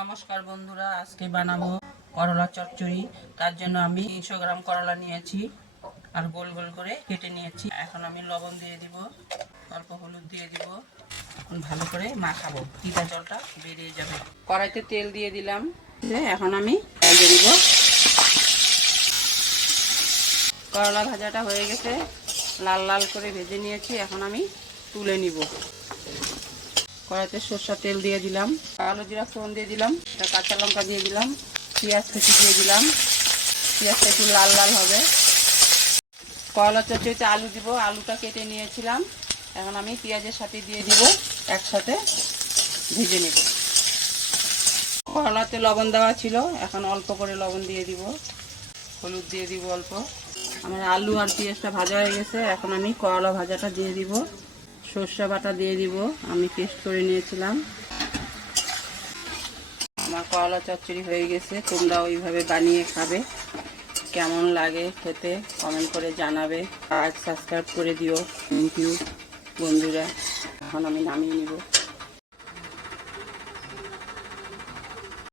নমস্কার বন্ধুরা, আজকে বানাবো করলা চচ্চড়ি। তার জন্য আমি 300 গ্রাম করলা নিয়েছি আর গোল গোল করে কেটে নিয়েছি। এখন আমি লবণ দিয়ে দিব, অল্প হলুদ দিয়ে দিব, ভালো করে মাখাবো, তিতা জলটা বেরিয়ে যাবে। কড়াইতে তেল দিয়ে দিলাম, এখন আমি ভেজে দিব। করলা ভাজাটা হয়ে গেছে, লাল লাল করে ভেজে নিয়েছি। এখন আমি তুলে নিব। কড়াইতে সরষের তেল দিয়ে দিলাম, কালো জিরা ফোড়ন দিয়ে দিলাম, একটা কাঁচা লঙ্কা দিয়ে দিলাম, পেঁয়াজ কুচি দিয়ে দিলাম। পেঁয়াজটা একটু লাল লাল হবে। করলা চচ্চড়িতে আলু দিব, আলুটা কেটে নিয়েছিলাম। এখন আমি পেঁয়াজের সাথে দিয়ে দিব, একসাথে ভেজে নেব। করলাতে লবণ দেওয়া ছিল, এখন অল্প করে লবণ দিয়ে দিব, হলুদ দিয়ে দিব অল্প। আমার আলু আর পেঁয়াজটা ভাজা হয়ে গেছে, এখন আমি করলা ভাজাটা দিয়ে দিব, সর্ষে বাটা দিয়ে দিব, আমি পেস্ট করে নিয়েছিলাম। আমার করলা চচ্চড়ি হয়ে গেছে। তোমরা ওইভাবে বানিয়ে খাবে, কেমন লাগে খেতে কমেন্ট করে জানাবে। আর সাবস্ক্রাইব করে দিও। থ্যাংক ইউ বন্ধুরা। এখন আমি নামিয়ে নিব।